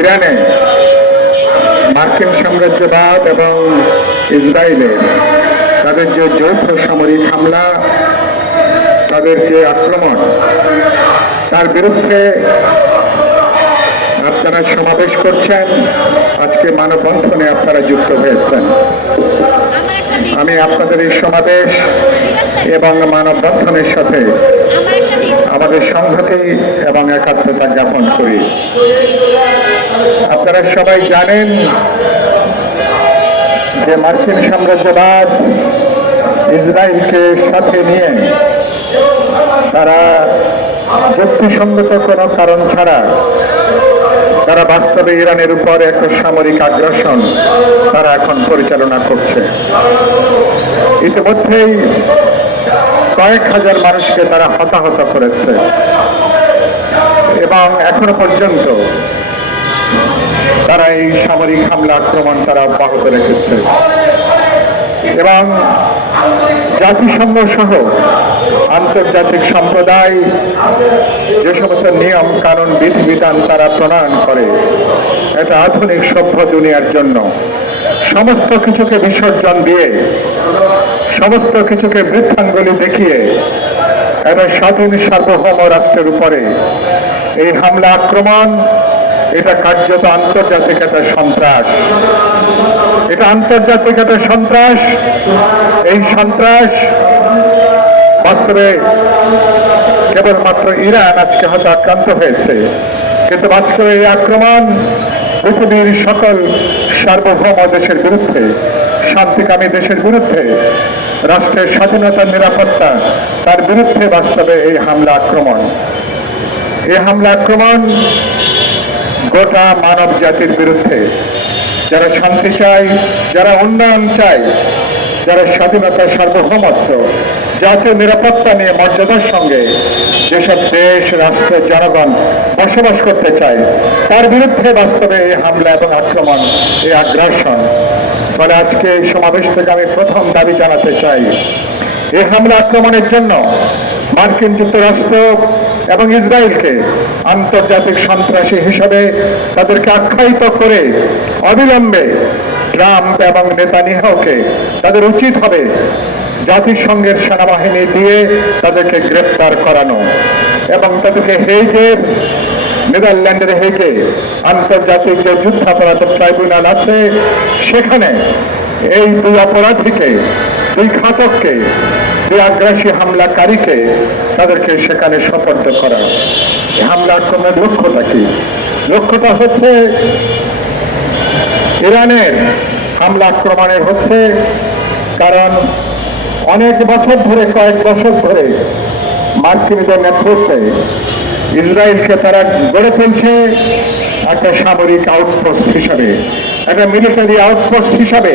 ইরানে মার্কিন সাম্রাজ্যবাদ এবং ইসরায়েলের তাদের যে যৌথ সামরিক হামলা, তাদের যে আক্রমণ, তার বিরুদ্ধে আপনারা সমাবেশ করছেন। আজকে মানববন্ধনে আপনারা যুক্ত হয়েছেন। আমি আপনাদের এই সমাবেশ এবং মানববন্ধনের সাথে আমাদের সংহতি এবং একাত্মতা জ্ঞাপন করি। আপনারা সবাই জানেন যে মার্কিন সাম্রাজ্যবাদ ইসরায়েলকে সাথে নিয়ে তারা যুক্তিসঙ্গত কোনো কারণ ছাড়া তারা বাস্তবে ইরানের উপর একটা সামরিক আগ্রাসন তারা এখন পরিচালনা করছে। ইতিমধ্যেই কয়েক হাজার মানুষকে তারা হতাহত করেছে এবং এখনো পর্যন্ত তারা এই সামরিক হামলা আক্রমণ তারা অব্যাহত রেখেছে এবং জাতিসংঘ সহ আন্তর্জাতিক সম্প্রদায় যে সমস্ত নিয়ম কানুন বিধিবিধান তারা প্রণয়ন করে এটা আধুনিক সভ্য দুনিয়ার জন্য সমস্ত কিছুকে বিসর্জন দিয়ে, সমস্ত কিছুকে বৃদ্ধাঙ্গুলি দেখিয়ে একটা স্বাধীন সার্বভৌম রাষ্ট্রের উপরে এই হামলা আক্রমণ, এটা কার্যত আন্তর্জাতিক একটা সন্ত্রাস। এটা আন্তর্জাতিক একটা সন্ত্রাস। এই সন্ত্রাস বাস্তবে কেবলমাত্র ইরান আজকে হয়তো আক্রান্ত হয়েছে, কিন্তু আজকের এই আক্রমণ পৃথিবীর সকল সার্বভৌম দেশের বিরুদ্ধে, শান্তিকামী দেশের বিরুদ্ধে, রাষ্ট্রের স্বাধীনতা নিরাপত্তা তার বিরুদ্ধে বাস্তবে এই হামলা আক্রমণ। এই হামলা আক্রমণ গোটা মানব জাতির বিরুদ্ধে। যারা শান্তি চায়, যারা উন্নয়ন চায়, যারা স্বাধীনতা, সার্বভৌমত্ব, জাতীয় নিরাপত্তা নিয়ে মর্যাদার সঙ্গে যেসব দেশ, রাষ্ট্র, জনগণ বসবাস করতে চায় তার বিরুদ্ধে বাস্তবে এই হামলা এবং আক্রমণ, এই আগ্রাসন। ফলে আজকে এই সমাবেশ থেকে আমি প্রথম দাবি জানাতে চাই, এই হামলা আক্রমণের জন্য মার্কিন যুক্তরাষ্ট্র এবং ইসরায়েলকে আন্তর্জাতিক সন্ত্রাসী হিসেবে তাদেরকে আখ্যায়িত করে অবিলম্বে ট্রাম্প এবং নেতানিয়াহুকে তাদের উচিত হবে জাতিসংঘের সেনাবাহিনী দিয়ে তাদেরকে গ্রেপ্তার করানো এবং তাদেরকে হেগের, নেদারল্যান্ডের হেগে আন্তর্জাতিক যে যুদ্ধাপরাধ ট্রাইব্যুনাল আছে সেখানে এই দুই অপরাধীকে, দুই ঘাতককে, দুই আগ্রাসী হামলাকারীকে তাদেরকে সেখানে সোপর্দ করা। এই হামলা আক্রমণের লক্ষ্যটা কি? লক্ষ্যটা হচ্ছে ইরানের হামলা আক্রমণের হচ্ছে কারণ অনেক বছর ধরে, কয়েক বছর ধরে মার্কিনদের নেতৃত্বে ইসরায়েলকে তারা গড়ে তুলছে একটা সামরিক আউটপোস্ট হিসাবে, একটা মিলিটারি আউটপোস্ট হিসাবে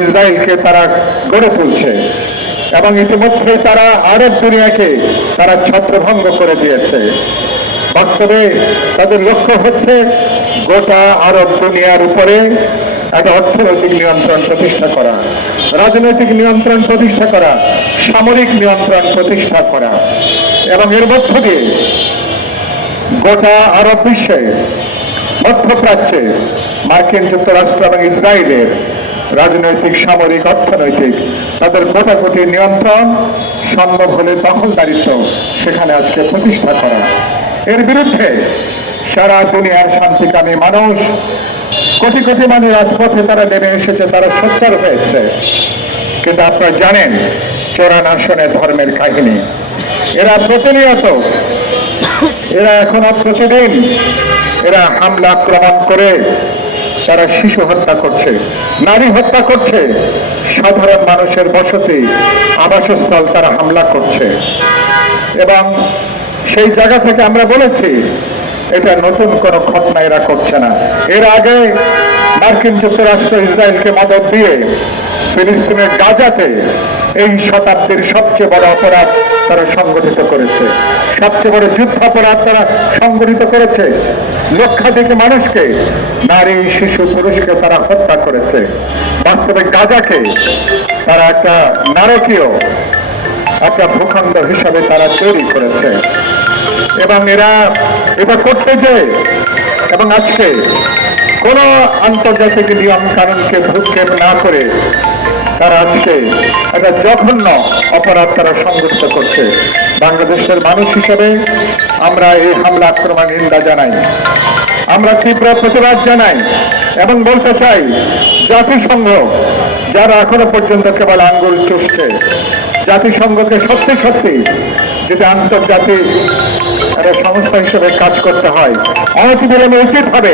ইসরায়েলকে তারা গড়ে তুলছে এবং ইতিমধ্যে তারা আরব দুনিয়াকে তারা ছত্রভঙ্গ করে দিয়েছে। বাস্তবে তাদের লক্ষ্য হচ্ছে গোটা আরব দুনিয়ার উপরে একটা অর্থনৈতিক নিয়ন্ত্রণ প্রতিষ্ঠা করা, রাজনৈতিক নিয়ন্ত্রণ প্রতিষ্ঠা করা, সামরিক নিয়ন্ত্রণ প্রতিষ্ঠা করা এবং এর মধ্য দিয়ে গোটা আরব বিশ্বে, মধ্যপ্রাচ্যে মার্কিন যুক্তরাষ্ট্র এবং ইসরায়েলের রাজনৈতিক, সামরিক, অর্থনৈতিক তাদের কোটাকুটি নিয়ন্ত্রণ, সম্ভব হলে দখলদারিত্ব সেখানে আজকে প্রতিষ্ঠা করা। এর বিরুদ্ধে সারা দুনিয়ার শান্তিকামী মানুষ, কোটি কোটি মানুষ রাজপথে তারা নেমে এসেছে, তারা সোচ্চার হয়েছে। কিন্তু আপনারা জানেন 84 ধর্মের কাহিনী। এরা প্রতিনিয়ত, এরা এখনো প্রতিদিন এরা হামলা আক্রমণ করে তারা শিশু হত্যা করছে, নারী হত্যা করছে, সাধারণ মানুষের বসতি, আবাসস্থল তারা হামলা করছে। এবং সেই জায়গা থেকে আমরা বলেছি এটা নতুন কোনো ঘটনা এরা করছে না। এর আগে মার্কিন যুক্তরাষ্ট্র ইসরায়েলকে মদদ দিয়ে ফিলিস্তিনের গাজাতে এই শতাব্দীর সবচেয়ে বড় অপরাধ তারা সংগঠিত করেছে, সবচেয়ে বড় যুদ্ধাপরাধ তারা সংগঠিত করেছে। লক্ষাধিক মানুষকে, নারী, শিশু, পুরুষকে তারা হত্যা করেছে। বাস্তবে গাজাকে তারা একটা নারকীয় একটা ভূখণ্ড হিসাবে তারা তৈরি করেছে এবং এরা এটা করতে যে এবং আজকে কোন আন্তর্জাতিক নিয়ম কানুনকে ভ্রুক্ষেপ না করে তারা আজকে একটা জঘন্য অপরাধ তারা সংঘটিত করছে। বাংলাদেশের মানুষ হিসেবে আমরা এই হামলা আক্রমণ নিন্দা জানাই, আমরা তীব্র প্রতিবাদ জানাই এবং বলতে চাই জাতিসংঘ যারা এখনো পর্যন্ত কেবল আঙ্গুল চুষছে, জাতিসংঘকে সত্যি সত্যি যদি আন্তর্জাতিক একটা সংস্থা হিসেবে কাজ করতে হয়, অনতিবিলম্বে উচিত হবে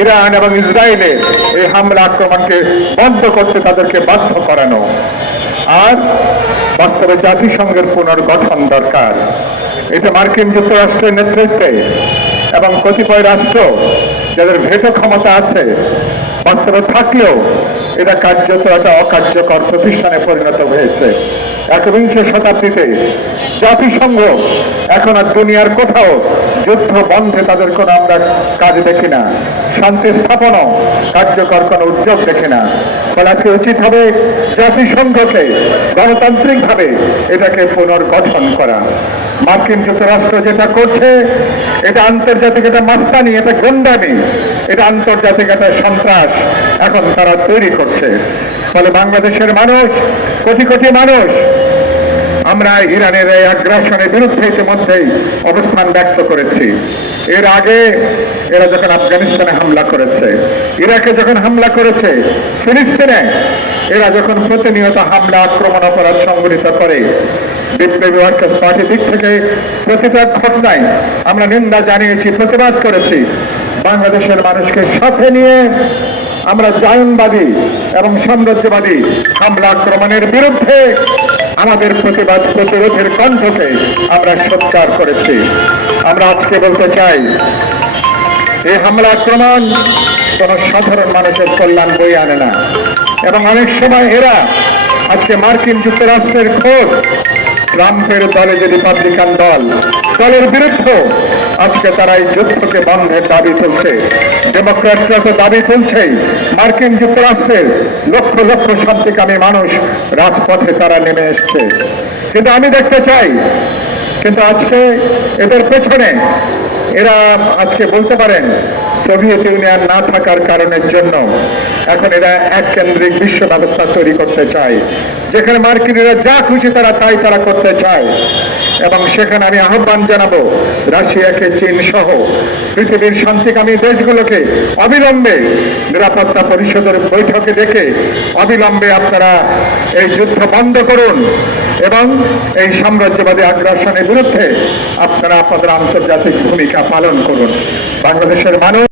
ইরান এবং ইসরায়েলের এই হামলা আক্রমণকে বন্ধ করতে তাদেরকে বাধ্য করানো। আর বাস্তবে জাতিসংঘের পুনর্গঠন দরকার। এটা মার্কিন যুক্তরাষ্ট্রের নেতৃত্বে এবং কতিপয় রাষ্ট্র যাদের ভেটো ক্ষমতা আছে বাস্তবে থাকলেও এটা কার্যত একটা অকার্যকর প্রতিষ্ঠানে পরিণত হয়েছে। একবিংশ শতাব্দীতে জাতিসংঘ এখন আর দুনিয়ার কোথাও যুদ্ধ বন্ধে তাদের কোনো আমরা কাজ দেখি না, শান্তি স্থাপনও কার্যকর কোনো উদ্যোগ দেখি না। ফলে আজকে উচিত হবে জাতিসংঘকে গণতান্ত্রিকভাবে এটাকে পুনর্গঠন করা। মার্কিন যুক্তরাষ্ট্র যেটা করছে এটা আন্তর্জাতিক একটা মাস্তানি, এটা গুন্ডামি, এটা আন্তর্জাতিক একটা সন্ত্রাস এখন তারা তৈরি করছে। ফলে বাংলাদেশের মানুষ, কোটি কোটি মানুষ আমরা ইরানের এই আগ্রাসনের বিরুদ্ধে ইতিমধ্যেই অবস্থান ব্যক্ত করেছি। এর আগে এরা যখন আফগানিস্তানে হামলা করেছে, ইরাকে যখন হামলা করেছে, ফিলিস্তিনে এরা যখন প্রতিনিয়ত হামলা আক্রমণ অপরাধ সংঘটিত করে, বিপ্লবী ওয়ার্কার্স পার্টির দিক থেকে প্রতিটা ঘটনায় আমরা নিন্দা জানিয়েছি, প্রতিবাদ করেছি। বাংলাদেশের মানুষকে সাথে নিয়ে আমরা জায়নবাদী এবং সাম্রাজ্যবাদী হামলা আক্রমণের বিরুদ্ধে আমাদের প্রতিবাদ প্রতিরোধের কণ্ঠকে আমরা সোচ্চার করেছি। আমরা আজকে বলতে চাই এই হামলা আক্রমণ কোন সাধারণ মানুষের কল্যাণ বয়ে আনে না এবং অনেক সময় এরা আজকে মার্কিন যুক্তরাষ্ট্রের খোঁজ ট্রাম্পের দলে যে রিপাবলিকান দলের বিরুদ্ধে আজকে তারা এই যুদ্ধকে বন্ধের দাবি তুলছে। ডেমোক্র্যাটরা তো দাবি তুলছেই, মার্কিন যুক্তরাষ্ট্রের লক্ষ লক্ষ শান্তিকামী মানুষ রাজপথে তারা নেমে এসছে। কিন্তু আমি দেখতে চাই, কিন্তু আজকে এদের পেছনে এরা আজকে বলতে পারেন সোভিয়েত ইউনিয়ন না থাকার কারণের জন্য এখন এরা এক কেন্দ্রিক বিশ্ব ব্যবস্থা তৈরি করতে চায়, যেখানে মার্কিনীরা যা খুশি তাই তারা করতে চায়। এবং সেখানে আমি আহ্বান জানাবো রাশিয়াকে, চীন সহ পৃথিবীর শান্তিকামী দেশগুলোকে অবিলম্বে নিরাপত্তা পরিষদের বৈঠকে ডেকে অবিলম্বে আপনারা এই যুদ্ধ বন্ধ করুন এবং এই সাম্রাজ্যবাদী আগ্রাসনের বিরুদ্ধে আপনারা আপনাদের আন্তর্জাতিক ভূমিকা পালন করুন। বাংলাদেশের মানুষ